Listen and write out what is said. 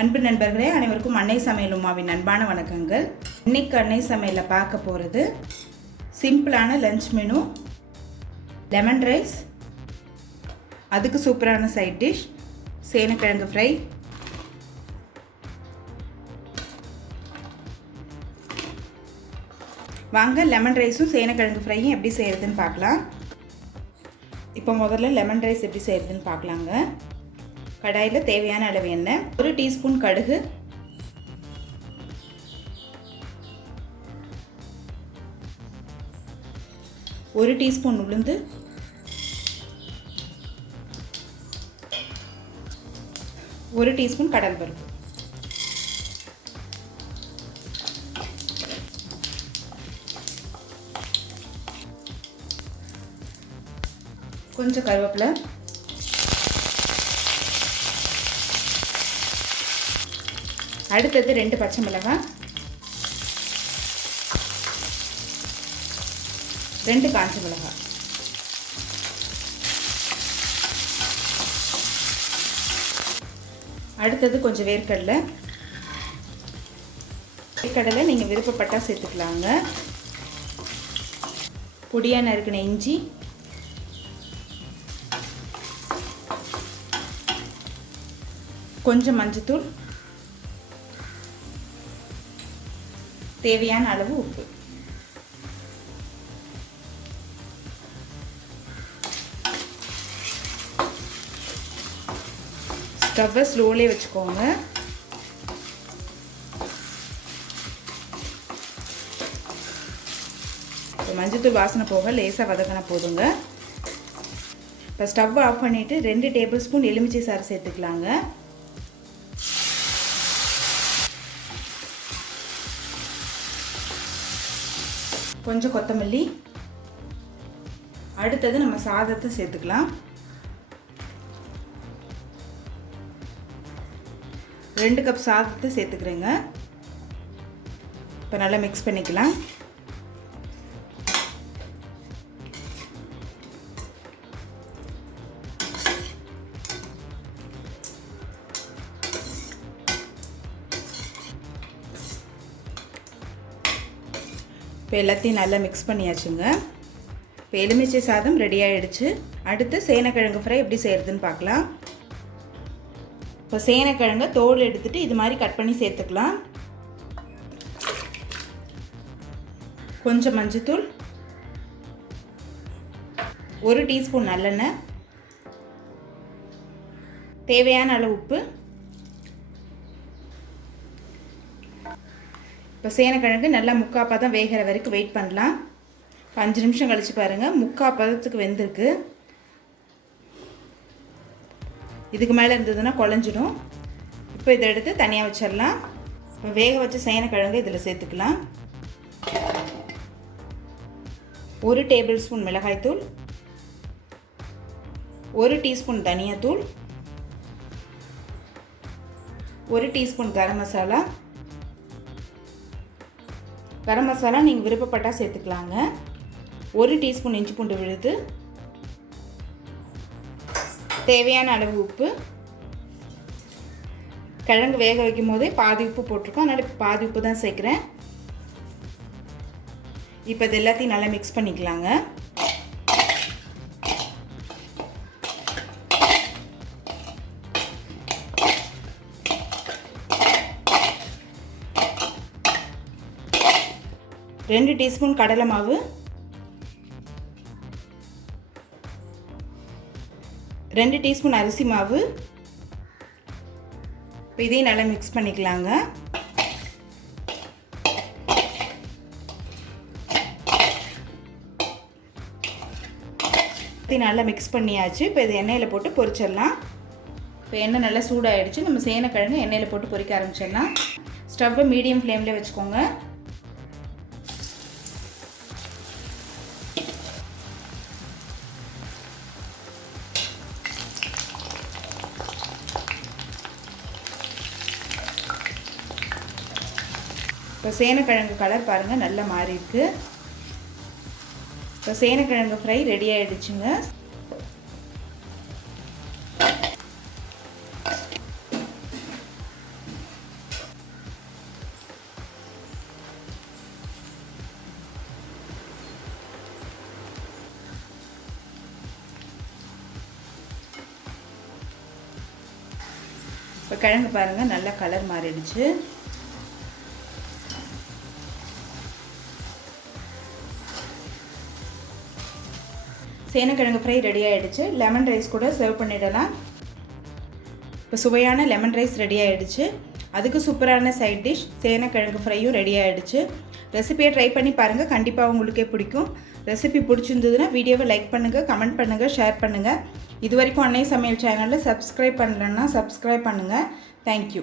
அன்பு நண்பர்களே, அனைவருக்கும் அன்னை சமையல் உமாவின் அன்பான வணக்கங்கள். இன்னைக்கு அன்னை சமையலில் பார்க்க போகிறது சிம்பிளான லஞ்ச் மெனு, லெமன் ரைஸ், அதுக்கு சூப்பரான சைட் டிஷ் சேனக்கிழங்கு ஃப்ரை. வாங்க லெமன் ரைஸும் சேனக்கிழங்கு ஃப்ரையும் எப்படி செய்கிறதுன்னு பார்க்கலாம். இப்போ முதல்ல லெமன் ரைஸ் எப்படி செய்கிறதுன்னு பார்க்கலாங்க. கடாயில் தேவையான அளவு எண்ணெய், 1 டீஸ்பூன் கடுகு, 1 டீஸ்பூன் உளுந்து, 1 டீஸ்பூன் கடலைப்பருப்பு, கொஞ்சம் கருவேப்பிலை, அடுத்தது 2 பச்சை மிளகாய், 2 காஞ்ச மிளகாய், அடுத்தது கொஞ்சம் வேர்க்கடலை. வேர்க்கடலை நீங்கள் விருப்பப்பட்டால் சேர்த்துக்கலாங்க. பொடியாக நறுக்கின இஞ்சி, கொஞ்சம் மஞ்சத்தூள், தேவையான அளவு உப்பு. ஸ்டவ்வை ஸ்லோலே வச்சுக்கோங்க. மஞ்சத்தூள் வாசனை போக லேசாக வதக்கினா போதுங்க. இப்போ ஸ்டவ் ஆஃப் பண்ணிவிட்டு 2 டேபிள் ஸ்பூன் எலுமிச்சை சாறு சேர்த்துக்கலாங்க. கொஞ்சம் கொத்தமல்லி, அடுத்தது நம்ம சாதத்தை சேர்த்துக்கலாம். 2 கப் சாதத்தை சேர்த்துக்கிறேங்க. இப்போ நல்லா மிக்ஸ் பண்ணிக்கலாம். இப்போ எல்லாத்தையும் நல்லா மிக்ஸ் பண்ணியாச்சுங்க. இப்போ எலுமிச்சை சாதம் ரெடி ஆகிடுச்சு. அடுத்து சேனக்கிழங்கு ஃப்ரை எப்படி செய்கிறதுன்னு பார்க்கலாம். இப்போ சேனக்கிழங்கை தோல் எடுத்துகிட்டு இது மாதிரி கட் பண்ணி சேர்த்துக்கலாம். கொஞ்சம் மஞ்சத்தூள், 1 டீஸ்பூன் நல்லெண்ணெய், தேவையான அளவு உப்பு. இப்போ சேனக்கிழங்கு நல்லா முக்கால் பதம் வேகிற வரைக்கும் வெயிட் பண்ணலாம். 5 நிமிஷம் கழித்து பாருங்கள், முக்கால் பதத்துக்கு வெந்திருக்கு. இதுக்கு மேலே இருந்ததுன்னா குழஞ்சிடும். இப்போ இதை எடுத்து தனியாக வச்சிடலாம். இப்போ வேக வச்ச சேனக்கிழங்கு இதில் சேர்த்துக்கலாம். 1 டேபிள் ஸ்பூன் மிளகாய்த்தூள், 1 டீஸ்பூன் தனியாத்தூள், 1 டீஸ்பூன் கரம் மசாலா. கரம் மசாலா நீங்கள் விருப்பப்பட்டால் சேர்த்துக்கலாங்க. 1 டீஸ்பூன் இஞ்சி பூண்டு விழுது, தேவையான அளவு உப்பு. கிழங்கு வேக வைக்கும் போதே பாதி உப்பு போட்டிருக்கோம், அதனால் இப்போ பாதி உப்பு தான் சேர்க்குறேன். இப்போ இது எல்லாத்தையும் நல்லா மிக்ஸ் பண்ணிக்கலாங்க. ரெண்டு டீஸ்பூன் கடலை மாவு, 2 டீஸ்பூன் அரிசி மாவு. இப்போ இதையும் நல்லா மிக்ஸ் பண்ணிக்கலாங்க. இதையும் நல்லா மிக்ஸ் பண்ணியாச்சு. இப்போ இது எண்ணெயில் போட்டு பொரிச்சிடலாம். இப்போ எண்ணெய் நல்லா சூடாகிடுச்சு. நம்ம சேனக்கிழங்கு எண்ணெயில் போட்டு பொரிக்க ஆரம்பிச்சிடலாம். ஸ்டவ்வை மீடியம் ஃப்ளேமில் வச்சுக்கோங்க. இப்போ சேனக்கிழங்கு கலர் பாருங்கள் நல்லா மாறி இருக்கு. இப்போ சேனக்கிழங்கு ஃப்ரை ரெடி ஆகிடுச்சுங்க. இப்போ கிழங்கு பாருங்கள் நல்லா கலர் மாறிடுச்சு. சேனக்கிழங்கு ஃப்ரை ரெடி ஆகிடுச்சு. லெமன் ரைஸ் கூட சர்வ் பண்ணிடலாம். இப்போ சுவையான லெமன் ரைஸ் ரெடி ஆகிடுச்சு. அதுக்கு சூப்பரான சைட் டிஷ் சேனக்கிழங்கு ஃப்ரையும் ரெடி ஆகிடுச்சு. ரெசிபியை ட்ரை பண்ணி பாருங்கள், கண்டிப்பாக உங்களுக்கே பிடிக்கும். ரெசிபி பிடிச்சிருந்ததுன்னா வீடியோவை லைக் பண்ணுங்கள், கமெண்ட் பண்ணுங்கள், ஷேர் பண்ணுங்கள். இது வரைக்கும் அன்னை சமையல் சேனலில் சப்ஸ்கிரைப் பண்ணலன்னா சப்ஸ்கிரைப் பண்ணுங்கள். தேங்க்யூ.